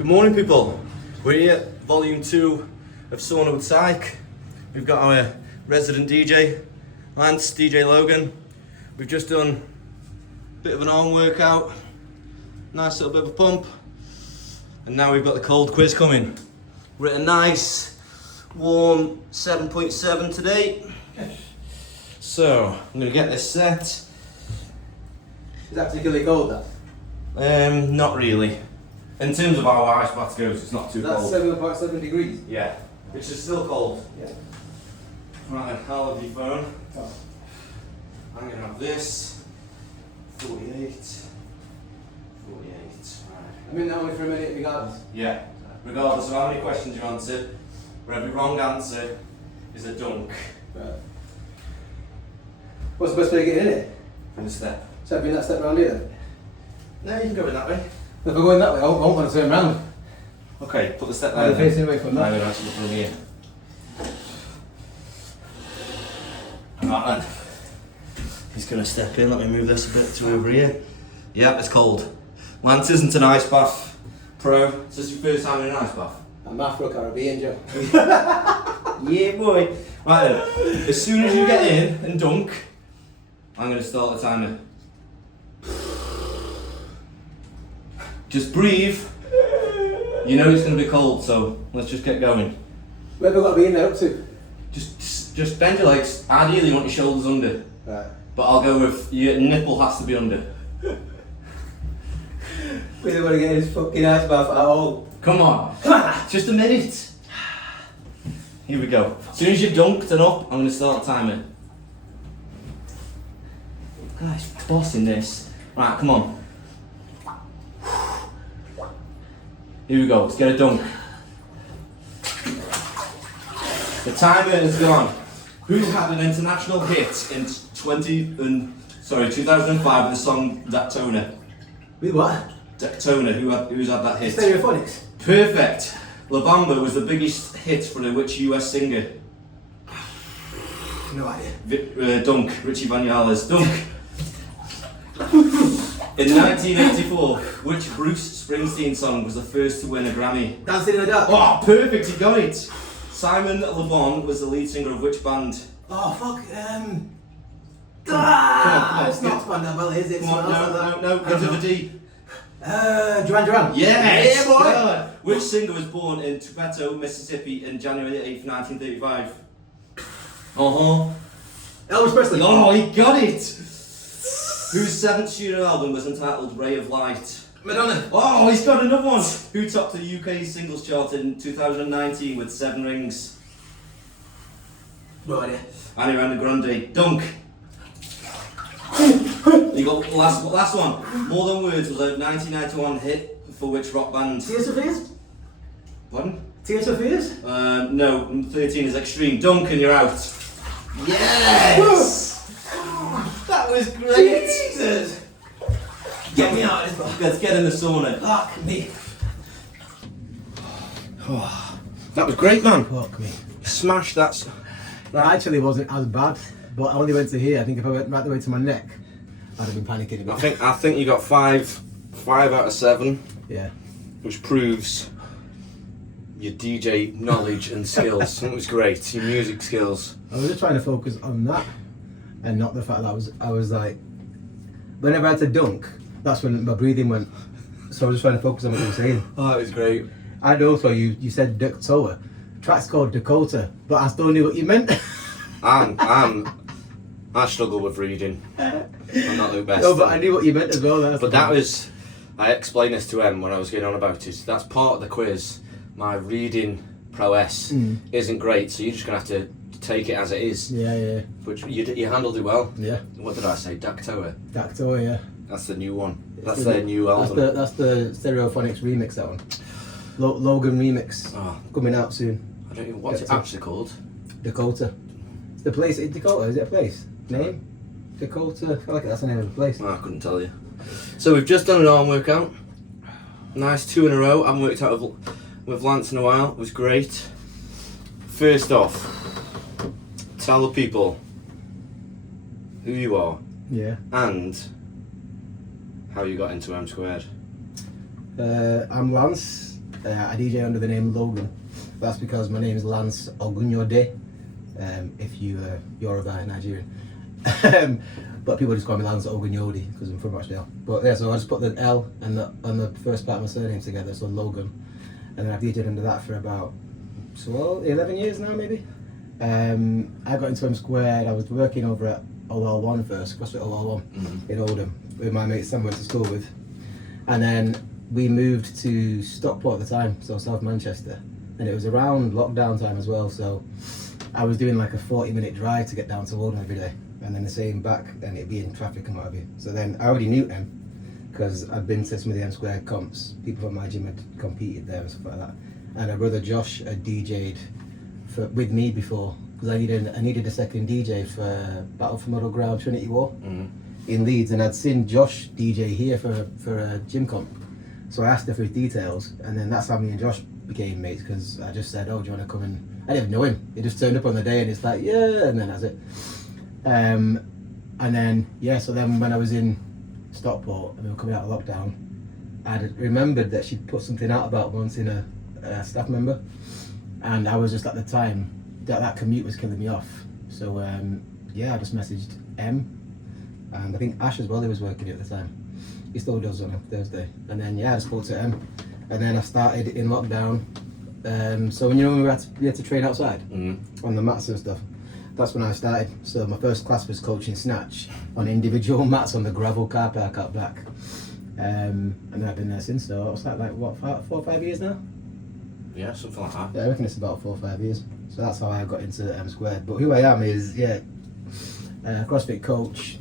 Good morning, people. We're here, volume 2 of Sauna with Psych. We've got our resident DJ, Lance, DJ Logan. We've just done a bit of an arm workout, nice little bit of a pump, and now we've got the cold quiz coming. We're at a nice, warm 7.7 today. So, I'm going to get this set. Is that particularly cold, that? Not really. In terms of how ice bath goes, it's not too cold. That's 7.7 degrees? Yeah, which is still cold. Yeah. Right then, I'll have your phone. Oh. I'm going to have this. 48. 48. Right. I'm in that only for a minute regardless. Yeah. Regardless of how many questions you answer, for every wrong answer is a dunk. Right. What's the best way to get in it? From the step. So I've been that step round here then? No, you can go in that way. If I'm going that way, I won't want to turn round. Okay, put the step I'm there. then. facing away from Now that. you're actually from here. Right then. He's going to step in. Let me move this a bit to over here. Yep, it's cold. Lance isn't an ice bath pro. Is this your first time in an ice bath? I'm Afro-Caribbean, Joe. Yeah, boy. Right then. As soon as you get in and dunk, I'm going to start the timer. Just breathe. You know it's going to be cold, so let's just get going. Where have I got to be in there up to? Just bend your legs. Ideally, you want your shoulders under. Right. But I'll go with your nipple has to be under. We don't want to get in this fucking ice bath at all. Come on. Just a minute. Here we go. As soon as you've dunked and up, I'm going to start the timer. Guys, bossing this. Right, come on. Here we go. Let's get a dunk. The timer is gone. Who had an international hit in 2005 with the song Daytona? With what? Daytona. Who's had that hit? Stereophonics. Perfect. La Bamba was the biggest hit for which US singer? No idea. Dunk. Richie Van Yala's Dunk. In 1984, which Bruce Springsteen song was the first to win a Grammy? Dancing in the dark. Oh, perfect, he got it! Simon Le Bon was the lead singer of which band? Oh, fuck. Come on, It's not Spandau, is it? Come on, no, go to the D. Duran Duran. Yes! Yeah, boy! God. Which singer was born in Tupelo, Mississippi in January 8th, 1935? Elvis Presley. Oh, he got it! Whose seventh studio album was entitled Ray of Light? Madonna. Oh, he's got another one! Who topped the UK singles chart in 2019 with 7 rings? No idea. Ariana Grande. Dunk. You got last one. More Than Words was a 1991 hit for which rock band? Tears for Fears? Pardon? Tears for Fears? No, number 13 is Extreme. Dunk and you're out. Yes! That was great! Jesus! Get me out of this bath. Let's get in the sauna. Fuck me. That was great, man. Fuck me. Smash that. That actually wasn't as bad, but I only went to here. I think if I went right the way to my neck, I'd have been panicking a bit. I think you got 5 out of 7, Yeah. which proves your DJ knowledge and skills. It was great. Your music skills. I was just trying to focus on that, and not the fact that I was like, whenever I had to dunk, that's when my breathing went. So I was just trying to focus on what you were saying. Oh, it was great. And also, you said Dakota. Track's called Dakota, but I still knew what you meant. I struggle with reading. I'm not the best. No, but I knew what you meant as well. But that was, I explained this to Em when I was going on about it. That's part of the quiz. My reading prowess isn't great, so you're just going to have to take it as it is. Yeah. But you handled it well. Yeah. What did I say? Dakota. Dakota, yeah. That's the new one. That's their new album. That's the Stereophonics remix, that one. Logan remix. Oh, Coming out soon. I don't know what's it actually called. Dakota. The place in Dakota, is it a place? Name? Dakota? I feel like that's the name of the place. Oh, I couldn't tell you. So we've just done an arm workout. Nice 2 in a row. I haven't worked out with Lance in a while. It was great. First off, tell the people who you are Yeah. and how you got into M Squared. I'm Lance. I DJ under the name Logan. That's because my name is Lance Ogunyode. If you're Yoruba Nigerian. But people just call me Lance Ogunyode because I'm from Rochdale. But yeah, so I just put the L and the first part of my surname together, so Logan. And then I've DJed under that for about 11 years now, maybe. I got into M Squared. I was working over at OL1 first, CrossFit OL1 in Oldham, with my mate Sam went to school with. And then we moved to Stockport at the time, so South Manchester. And it was around lockdown time as well, so I was doing like a 40-minute drive to get down to Oldham every day, and then the same back, and it'd be in traffic and what have you. So then I already knew him, because I'd been to some of the M Squared comps. People from my gym had competed there and stuff like that. And my brother Josh had DJ'd with me before, because I needed a second DJ for Battle for Middle Ground Trinity War in Leeds, and I'd seen Josh DJ here for a gym comp. So I asked her for his details, and then that's how me and Josh became mates, because I just said, oh, do you want to come in? I didn't even know him. He just turned up on the day, and it's like, yeah, and then that's it. And then, yeah, so then when I was in Stockport and we were coming out of lockdown, I remembered that she'd put something out about wanting a staff member, and I was just at the time that commute was killing me off. So yeah, I just messaged M, and I think Ash as well, he was working at the time. He still does on a Thursday. And then yeah, I spoke to M, and then I started in lockdown. So when we had to train outside on the mats and stuff, that's when I started. So my first class was coaching snatch on individual mats on the gravel car park out back. And I've been there since, so it's like what, 4 or 5 years now? Yeah, something like that. Yeah, I reckon it's about 4 or 5 years. So that's how I got into M Squared. But who I am is, yeah, a CrossFit coach,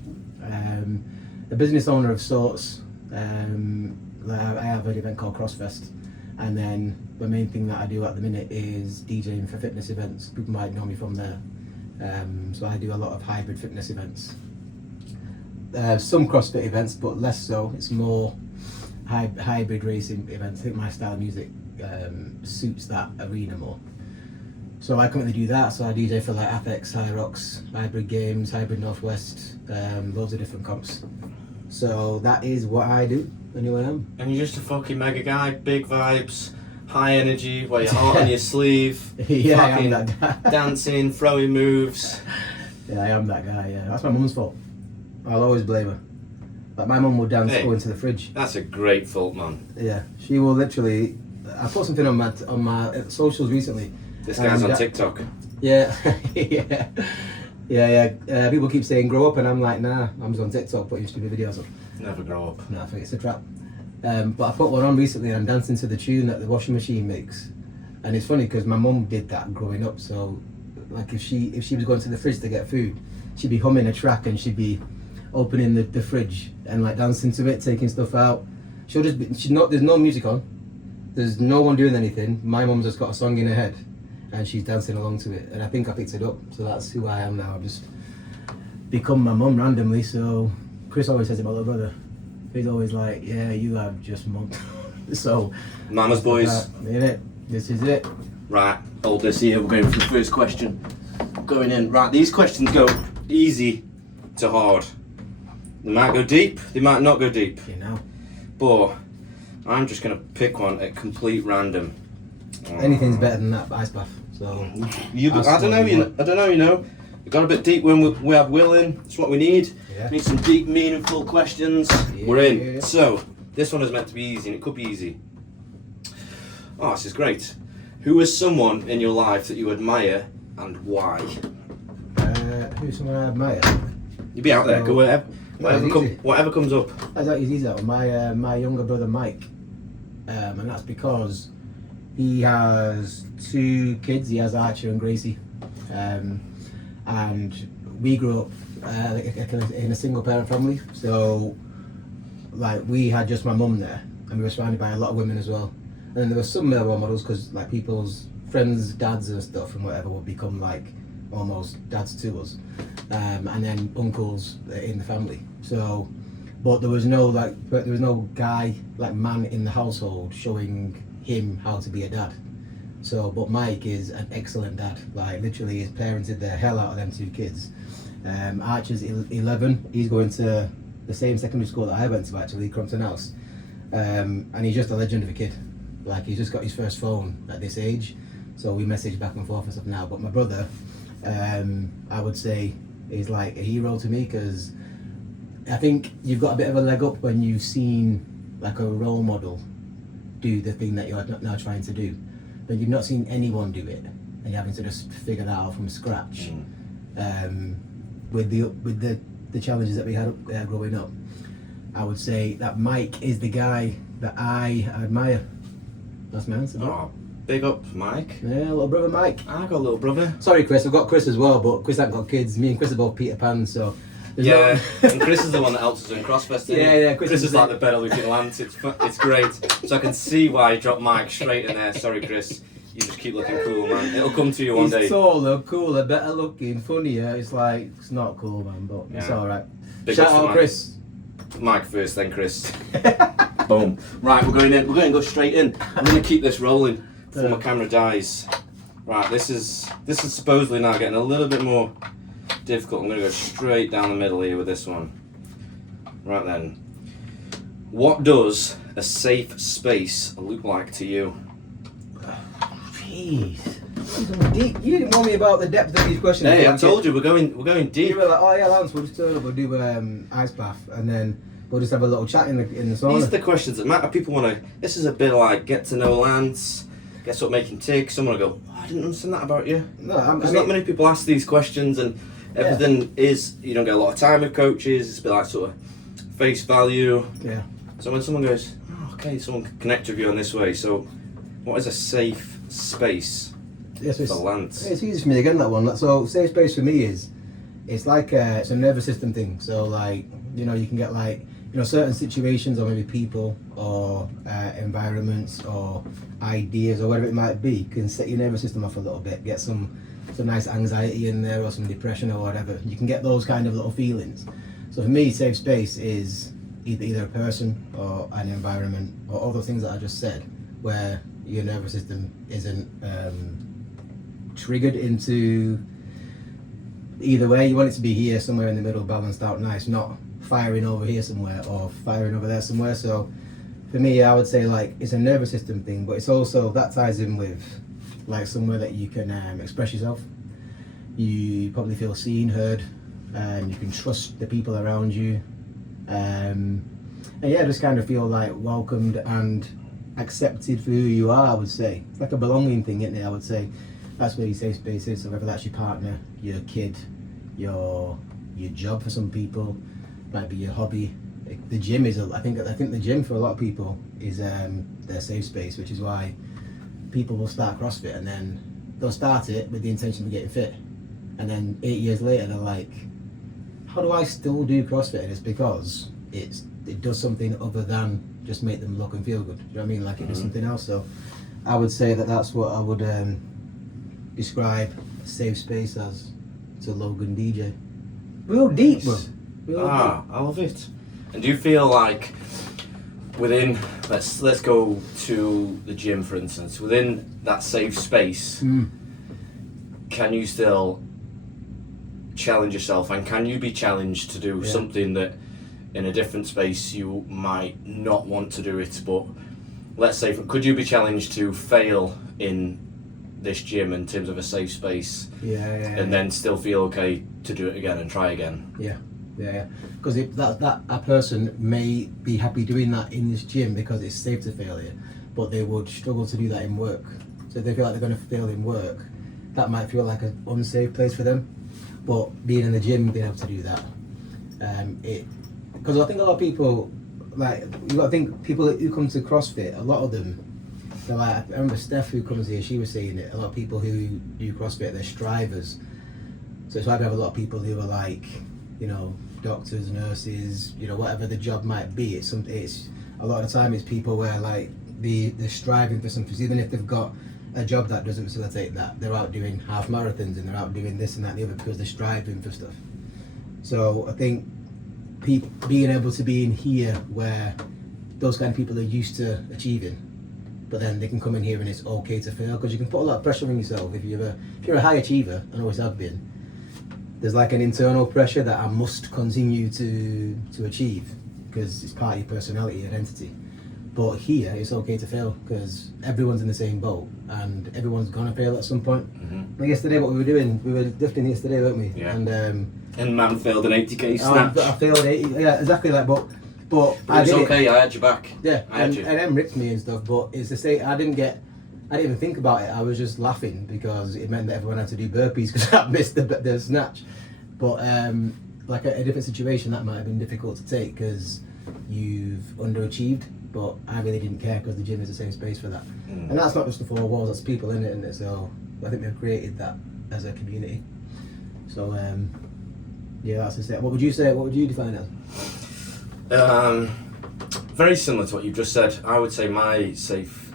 a business owner of sorts. I have an event called CrossFest. And then the main thing that I do at the minute is DJing for fitness events. People might know me from there. So I do a lot of hybrid fitness events. Some CrossFit events, but less so. It's more hybrid racing events. I think my style of music suits that arena more. So I currently do that. So I DJ for like Apex, High Rocks, Hybrid Games, Hybrid Northwest, loads of different comps. So that is what I do. And who I am. And you're just a fucking mega guy, big vibes, high energy, wear your heart on your sleeve, Yeah, I fucking am that guy. dancing, throwing moves. Yeah, I am that guy, yeah. That's my mum's fault. I'll always blame her. Like my mum will dance Hey. go into the fridge. That's a great fault, man. Yeah, she will literally. I put something on my socials recently. This guy's on TikTok. Yeah, yeah. People keep saying grow up, and I'm like, nah. I'm just on TikTok putting stupid videos up. Never grow up. Nah, I think it's a trap. But I put one on recently, and I'm dancing to the tune that the washing machine makes. And it's funny because my mum did that growing up. So, like, if she was going to the fridge to get food, she'd be humming a track, and she'd be opening the fridge and like dancing to it, taking stuff out. She'll just be, there's no music on, there's no one doing anything. My mum's just got a song in her head and she's dancing along to it, and I think I picked it up. So that's who I am now. I've just become my mum randomly. So Chris always says about my little brother, he's always like, yeah, you have just mum. So Mama's boys. This is it. Right, hold this here, we're going for the first question. Going in. Right, these questions go easy to hard. They might go deep, they might not go deep. You know. But I'm just gonna pick one at complete random. Anything's better than that ice bath. So I don't know. You know, we got a bit deep when we have Will in. It's what we need. Yeah. Need some deep, meaningful questions. Yeah. We're in. So this one is meant to be easy, and it could be easy. Oh, this is great. Who is someone in your life that you admire and why? Who's someone I admire? You be out there. Go wherever. easy. Whatever comes up. That's easy though. My younger brother Mike, and that's because he has 2 kids. He has Archer and Gracie, and we grew up in a single parent family. So like we had just my mum there, and we were surrounded by a lot of women as well. And then there were some male role models because like people's friends, dads and stuff and whatever would become like almost dads to us, and then uncles in the family. So, but there was no guy, like man in the household showing him how to be a dad. So, but Mike is an excellent dad. Like literally, his parents did the hell out of them 2 kids. Archer's 11. He's going to the same secondary school that I went to, actually, Crumpton House, and he's just a legend of a kid. Like he's just got his first phone at this age, so we message back and forth and stuff now. But my brother, I would say, is like a hero to me, because I think you've got a bit of a leg up when you've seen like a role model do the thing that you're now trying to do, but you've not seen anyone do it, and you're having to just figure that out from scratch. With the challenges that we had growing up, I would say that Mike is the guy that I admire. That's my answer. Oh, big up, Mike. Yeah, little brother Mike. I got a little brother. Sorry, Chris. I've got Chris as well, but Chris hasn't got kids. Me and Chris are both Peter Pan, so. Yeah, and Chris is the one that helps us in CrossFest. Yeah. Chris is like the better looking Lance. It's great. So I can see why he dropped Mike straight in there. Sorry, Chris. You just keep looking cool, man. It'll come to you one day. He's taller, cooler, better looking, funnier. It's like, it's not cool, man, but it's alright. Shout out, Chris. Mike first, then Chris. Boom. Right, we're going in. We're going to go straight in. I'm going to keep this rolling before my camera dies. Right, this is supposedly now getting a little bit more difficult. I'm going to go straight down the middle here with this one. Right then. What does a safe space look like to you? Jeez. You didn't warn me about the depth of these questions. Hey, I told you we're going deep. You were like, oh yeah, Lance, we'll just turn up, we'll do ice bath, and then we'll just have a little chat in the sauna. These are the questions that matter. People want to. This is a bit like get to know Lance, get what make him tick. Someone will go, oh, I didn't understand that about you. No, Because not many people ask these questions, and everything is, you don't get a lot of time with coaches. It's a bit like sort of face value. Yeah. So when someone goes, oh, okay, someone can connect with you on this way. So, what is a safe space for Lance? It's easy for me again, that one. So safe space for me is, it's like it's a nervous system thing. So like, you know, you can get like, you know, certain situations or maybe people or environments or ideas or whatever it might be can set your nervous system off a little bit, get some nice anxiety in there or some depression or whatever. You can get those kind of little feelings. So for me, safe space is either a person or an environment or all those things that I just said, where your nervous system isn't triggered into either way. You want it to be here somewhere in the middle, balanced out nice, not firing over here somewhere or firing over there somewhere. So for me, I would say like it's a nervous system thing, but it's also that ties in with like somewhere that you can express yourself. You probably feel seen, heard, and you can trust the people around you, and yeah, just kind of feel like welcomed and accepted for who you are. I would say it's like a belonging thing, isn't it? I would say that's where your safe space is. So whether that's your partner, your kid, your job for some people, might be your hobby. The gym is I think the gym for a lot of people is their safe space, which is why people will start CrossFit and then they'll start it with the intention of getting fit, and then 8 years later they're like, how do I still do CrossFit? And it's because it does something other than just make them look and feel good. Do you know what I mean? Like it does something else. So I would say that's what I would describe a safe space as to Logan DJ. Real deep, bro. I love it. And do you feel like within, let's go to the gym for instance, within that safe space, can you still challenge yourself, and can you be challenged to do something that in a different space you might not want to do it, but let's say, could you be challenged to fail in this gym in terms of a safe space and then still feel okay to do it again and try again? Yeah. Because that person may be happy doing that in this gym because it's safe to fail here, but they would struggle to do that in work. So if they feel like they're going to fail in work, that might feel like an unsafe place for them. But being in the gym, being able to do that, because I think a lot of people, like, you got to think people who come to CrossFit, a lot of them, they're like, I remember Steph who comes here, she was saying it, a lot of people who do CrossFit, they're strivers. So it's why we have a lot of people who are like, you know, doctors, nurses, you know, whatever the job might be. It's a lot of the time it's people where like they're striving for something. Even if they've got a job that doesn't facilitate that, they're out doing half marathons and they're out doing this and that and the other because they're striving for stuff. So I think being able to be in here where those kind of people are used to achieving, but then they can come in here and it's okay to fail, because you can put a lot of pressure on yourself. If you're a high achiever, and always have been, there's like an internal pressure that I must continue to achieve because it's part of your personality, identity. But here, it's okay to fail because everyone's in the same boat and everyone's gonna fail at some point. Mm-hmm. Like yesterday, what we were doing, we were lifting yesterday, weren't we? Yeah. And man failed an 80k snatch. I failed 80. Yeah, exactly. Like, but I It's did okay. it. I had your back. Yeah, I had and you. them ripped me and stuff. But it's the same. I didn't even think about it. I was just laughing because it meant that everyone had to do burpees because I missed the snatch. But like a different situation, that might have been difficult to take because you've underachieved. But I really didn't care because the gym is the same space for that. And that's not just the four walls, that's people in it, isn't it? So I think we've created that as a community. So yeah, that's the same. What would you say? What would you define as? Very similar to what you've just said. I would say my safe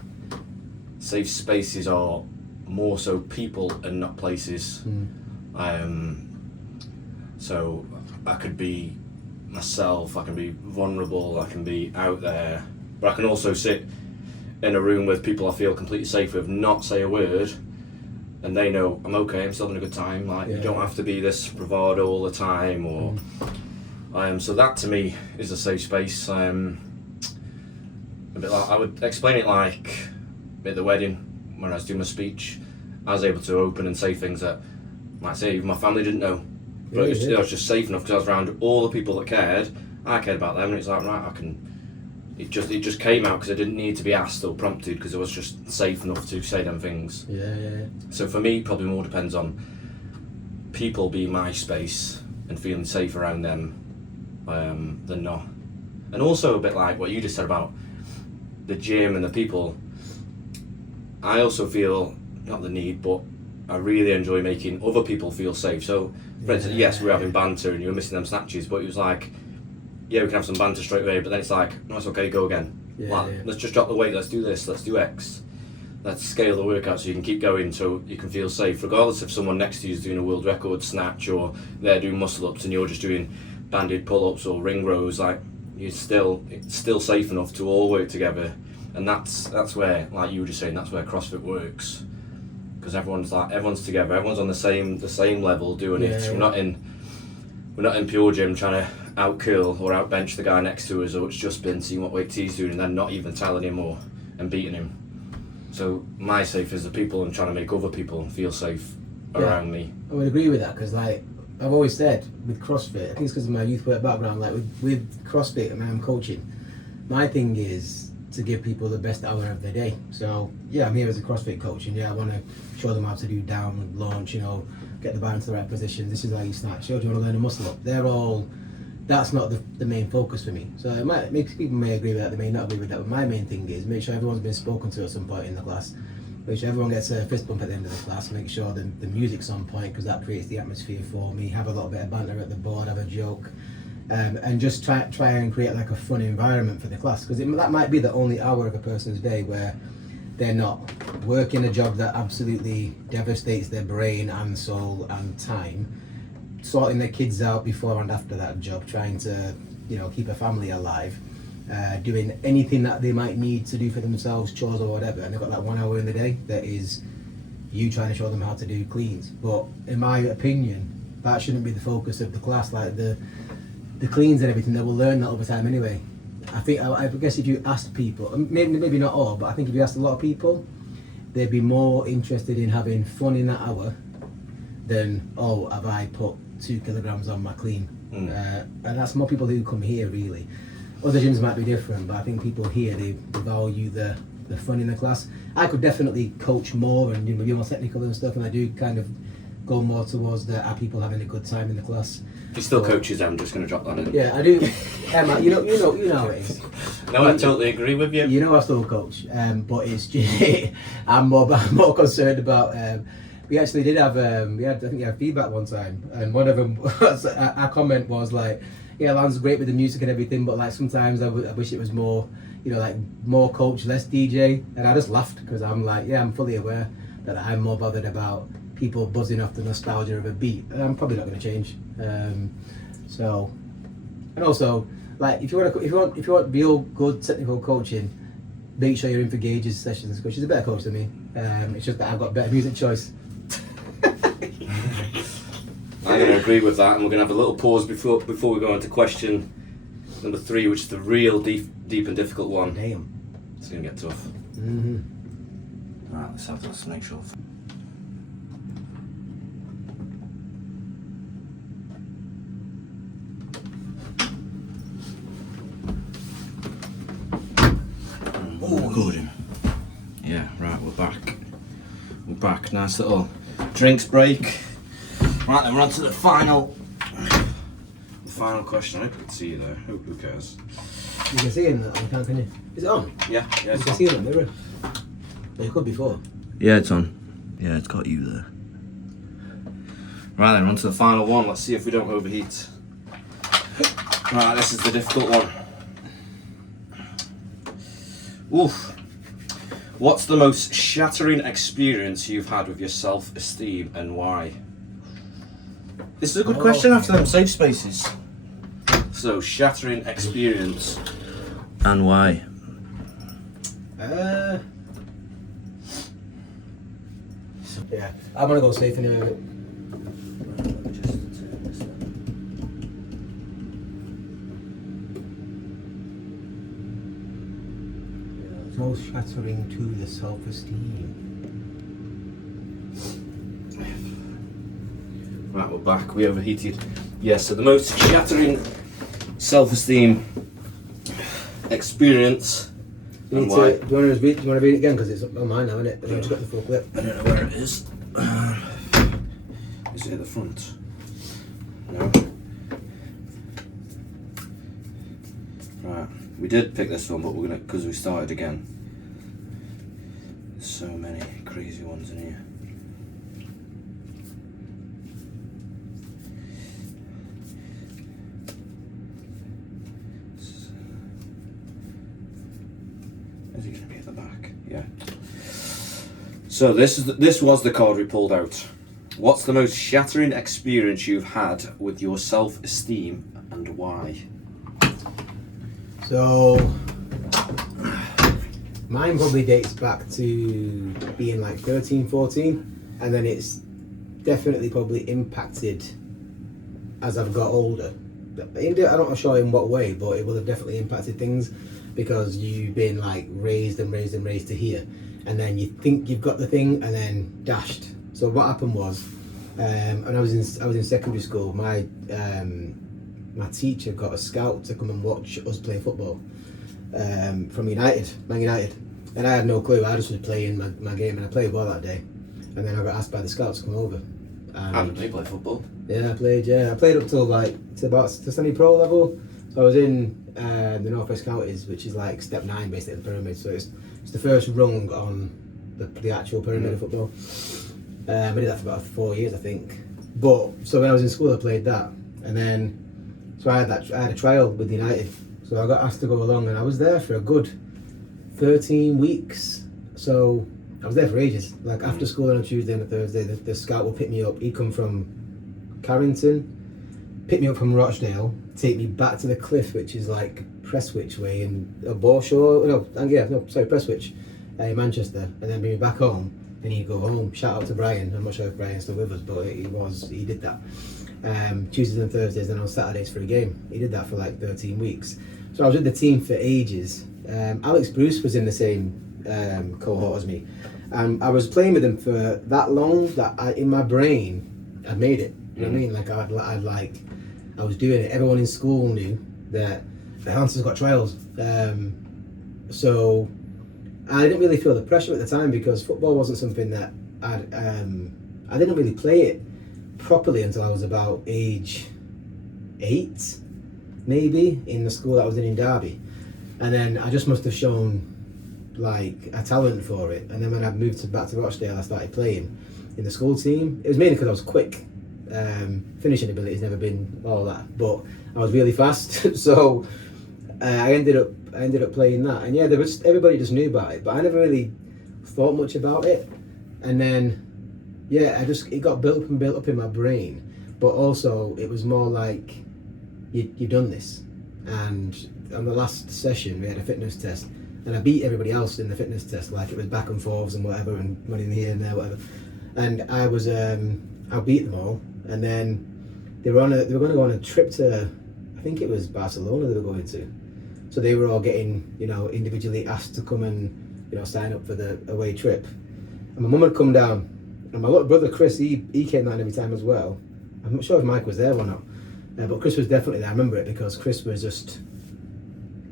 spaces are more so people and not places. So I could be myself, I can be vulnerable, I can be out there, but I can also sit in a room with people I feel completely safe with, not say a word, and they know I'm okay, I'm still having a good time. Like, you don't have to be this bravado all the time, or so that to me is a safe space. A bit like, I would explain it like at the wedding when I was doing my speech. I was able to open and say things that, might say, even my family didn't know. But I was just safe enough because I was around all the people that cared. I cared about them, and it's like, right, I can. It just came out because I didn't need to be asked or prompted because I was just safe enough to say them things. Yeah. So for me, probably more depends on people being my space and feeling safe around them than not. And also a bit like what you just said about the gym and the people. I also feel, not the need, but I really enjoy making other people feel safe. So, for instance, yes, we're having banter and you were missing them snatches, but it was like, yeah, we can have some banter straight away, but then it's like, no, it's okay, go again. Let's just drop the weight, let's do this, let's do X. Let's scale the workout so you can keep going so you can feel safe, regardless if someone next to you is doing a world record snatch or they're doing muscle ups and you're just doing banded pull-ups or ring rows. Like, it's still safe enough to all work together. And that's where, like you were just saying, that's where CrossFit works. Because everyone's together, everyone's on the same level doing it. We're not in pure gym trying to out curl or out bench the guy next to us, or it's just been seeing what weight he's doing and then not even telling him and beating him. So my safe is the people and trying to make other people feel safe around me. I would agree with that because, like I've always said, with CrossFit, I think it's because of my youth work background. Like with CrossFit and I'm coaching, my thing is to give people the best hour of their day. So yeah, I'm here as a CrossFit coach, and I want to show them how to do down, launch, get the bar into the right position. This is how you snatch. Show you want to learn a muscle up. That's not the main focus for me. So people may agree with that, they may not agree with that, but my main thing is make sure everyone's been spoken to at some point in the class. Make sure everyone gets a fist bump at the end of the class. Make sure the music's on point because that creates the atmosphere for me. Have a little bit of banter at the board, have a joke. And just try and create like a fun environment for the class, because that might be the only hour of a person's day where they're not working a job that absolutely devastates their brain and soul and time, sorting their kids out before and after that job, trying to keep a family alive, doing anything that they might need to do for themselves, chores or whatever, and they've got that 1 hour in the day that is you trying to show them how to do cleans. But in my opinion, that shouldn't be the focus of the class. Like the cleans and everything, they will learn that over time anyway. I guess if you asked people, maybe not all, but I think if you asked a lot of people, they'd be more interested in having fun in that hour than, have I put 2 kilograms on my clean? And that's more people who come here really. Other gyms might be different, but I think people here, they value the fun in the class. I could definitely coach more and be more technical and stuff, and I do kind of go more towards are people having a good time in the class. If he still coaches, I'm just going to drop that in. Yeah, I do. Emma, you know how it is. No, I totally agree with you. You know I still coach, but it's just, I'm more concerned about. We actually did have I think we had feedback one time, and one of them was, our comment was like, yeah, Lan's great with the music and everything, but like sometimes I wish it was more, like more coach, less DJ. And I just laughed because I'm like, yeah, I'm fully aware that I'm more bothered about people buzzing off the nostalgia of a beat, and I'm probably not going to change. So, and also, like if you want real good technical coaching, make sure you're in for Gage's sessions because she's a better coach than me. It's just that I've got better music choice. I'm going to agree with that, and we're going to have a little pause before we go on to question number 3, which is the real deep and difficult one. Damn. It's gonna get tough. Right, let's make sure. Recording. Yeah, right, we're back. We're back. Nice little drinks break. Right, then we're on to the final question. I hope you can see you there. Who cares? You can see him that one, can't you? Is it on? Yeah, You it's can on. see him in the mirror. But it could be 4. Yeah, it's on. Yeah, it's got you there. Right, then we're on to the final one. Let's see if we don't overheat. Right, this is the difficult one. Oof. What's the most shattering experience you've had with your self-esteem and why? This is a good question after them safe spaces. So, shattering experience and why? Yeah, I'm gonna go safe in a. Most shattering to the self-esteem. Right, we're back. We overheated. Yes, so the most shattering self-esteem experience and why? Do you want to read it again? Because it's on mine now, isn't it? I've just got the full clip. I don't know where it is. Is it at the front? No. Right, we did pick this one, but we're gonna, because we started again. There's so many crazy ones in here. Is it gonna be at the back? Yeah. So this was the card we pulled out. What's the most shattering experience you've had with your self-esteem and why? So, mine probably dates back to being like 13, 14, and then it's definitely probably impacted as I've got older. I'm not sure in what way, but it will have definitely impacted things because you've been like raised to here, and then you think you've got the thing, and then dashed. So what happened was, when I was in secondary school, my teacher got a scout to come and watch us play football from Man United, and I had no clue. I just was playing my game, and I played well that day, and then I got asked by the scouts to come over. How did you play football? Yeah, I played up till about semi-pro level. So I was in the North West Counties, which is like step 9 basically of the pyramid. So it's the first rung on the actual pyramid of football. I did that for about 4 years, I think. But so when I was in school, I played that, and then so I had a trial with United. So I got asked to go along, and I was there for a good 13 weeks. So I was there for ages. Like after school on a Tuesday and a Thursday, the scout would pick me up. He'd come from Carrington, pick me up from Rochdale, take me back to the cliff, which is like Prestwich way in Prestwich, in Manchester, and then bring me back home. Then he'd go home. Shout out to Brian. I'm not sure if Brian's still with us, but he did that. Tuesdays and Thursdays, and on Saturdays for a game. He did that for like 13 weeks. So I was with the team for ages. Alex Bruce was in the same cohort as me. I was playing with him for that long that in my brain, I'd made it. You know what I mean? Like I was doing it. Everyone in school knew that the Hanson's got trials. So I didn't really feel the pressure at the time because football wasn't something that I didn't really play it properly until I was about age 8, maybe, in the school that I was in Derby. And then I just must have shown like a talent for it. And then when I moved back to Rochdale, I started playing in the school team. It was mainly because I was quick. Finishing ability's never been all that, but I was really fast. So I ended up playing that, and yeah, everybody just knew about it, but I never really thought much about it. And then it got built up in my brain, but also it was more like you've done this. And on the last session we had a fitness test, and I beat everybody else in the fitness test. Like it was back and forths and whatever, and running here and there, whatever. And I beat them all. And then they were going to go on a trip to, I think it was Barcelona they were going to. So they were all getting, you know, individually asked to come and, you know, sign up for the away trip. And my mum had come down, and my little brother Chris, he came down every time as well. I'm not sure if Mike was there or not, but Chris was definitely there. I remember it because Chris was just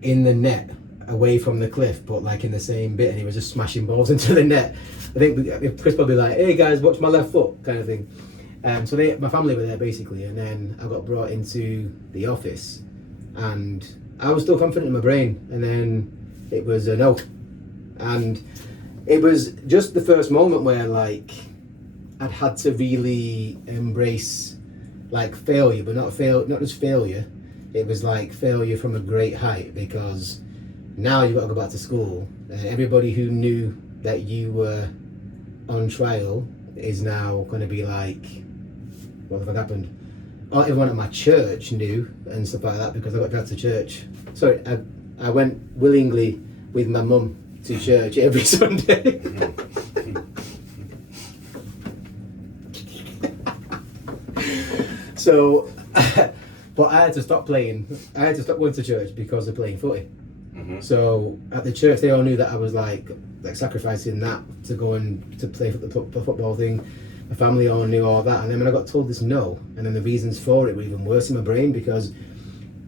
in the net, away from the cliff, but like in the same bit, and he was just smashing balls into the net. I think Chris probably like, "Hey guys, watch my left foot," kind of thing. So my family were there basically, and then I got brought into the office, and I was still confident in my brain, and then it was a no, and it was just the first moment where like I'd had to really embrace like failure, but not just failure. It was like failure from a great height, because now you've got to go back to school, and everybody who knew that you were on trial is now going to be like, what the fuck happened? Everyone at my church knew and stuff like that, because I got dragged to church. Sorry, I went willingly with my mum to church every Sunday. So, but I had to stop playing. I had to stop going to church because of playing footy. So at the church, they all knew that I was like sacrificing that to go and to play for the football thing. My family all knew all that, and then when I got told this no, and then the reasons for it were even worse in my brain, because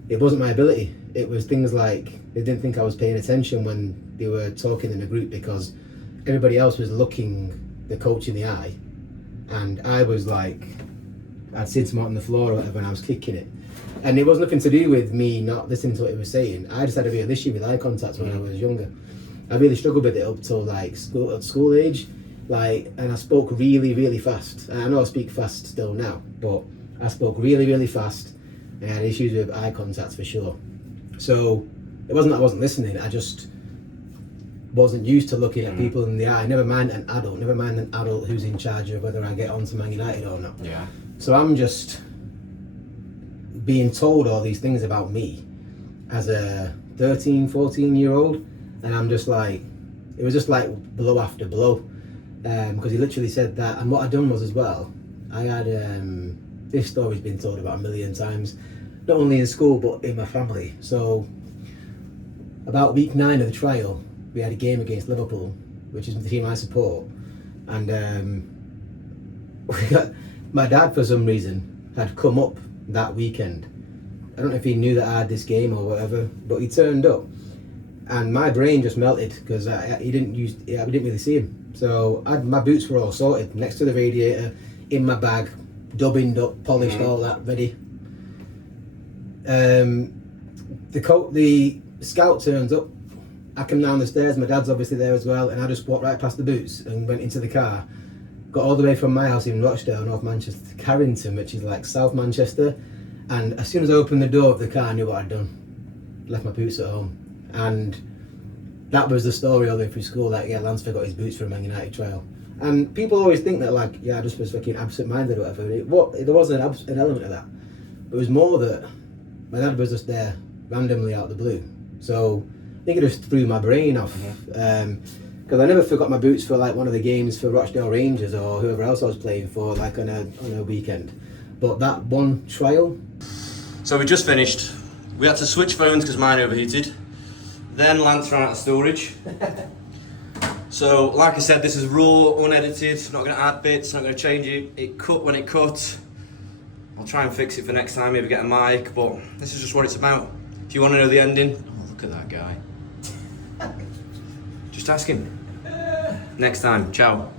it wasn't my ability. It was things like they didn't think I was paying attention when they were talking in the group, because everybody else was looking the coach in the eye, and I was like, I'd seen someone on the floor or whatever, and I was kicking it. And it was nothing to do with me not listening to what he was saying. I just had a real issue with eye contact when I was younger. I really struggled with it up till like school age, like, and I spoke really, really fast. And I know I speak fast still now, but I spoke really, really fast, and I had issues with eye contact for sure. So it wasn't that I wasn't listening, I just wasn't used to looking at people in the eye. Never mind an adult who's in charge of whether I get onto Man United or not. Yeah. So I'm just being told all these things about me as a 13, 14-year-old, and I'm just like, it was just like blow after blow, because he literally said that. And what I'd done was, as well, I had this story's been told about a million times, not only in school but in my family. So about week 9 of the trial, we had a game against Liverpool, which is the team I support, and my dad, for some reason, had come up that weekend. I don't know if he knew that I had this game or whatever, but he turned up, and my brain just melted because we didn't really see him. So my boots were all sorted next to the radiator, in my bag, dubbing up, polished, all that ready. The scout turns up. I come down the stairs. My dad's obviously there as well, and I just walked right past the boots and went into the car. Got all the way from my house in Rochdale, North Manchester, to Carrington, which is like South Manchester. And as soon as I opened the door of the car, I knew what I'd done. Left my boots at home. And that was the story all the way through school. Like, yeah, Lance forgot his boots for a Man United trial. And people always think that, like, yeah, I just was fucking absent-minded or whatever. There was an element of that. It was more that my dad was just there randomly out of the blue. So I think it just threw my brain off. Because I never forgot my boots for like one of the games for Rochdale Rangers or whoever else I was playing for, like on a weekend. But that one trial. So we just finished. We had to switch phones because mine overheated. Then Lance ran out of storage. So like I said, this is raw, unedited. Not going to add bits, not going to change it. It cut when it cut. I'll try and fix it for next time, maybe get a mic, but this is just what it's about. If you want to know the ending, oh, look at that guy. Just ask him. Next time, ciao.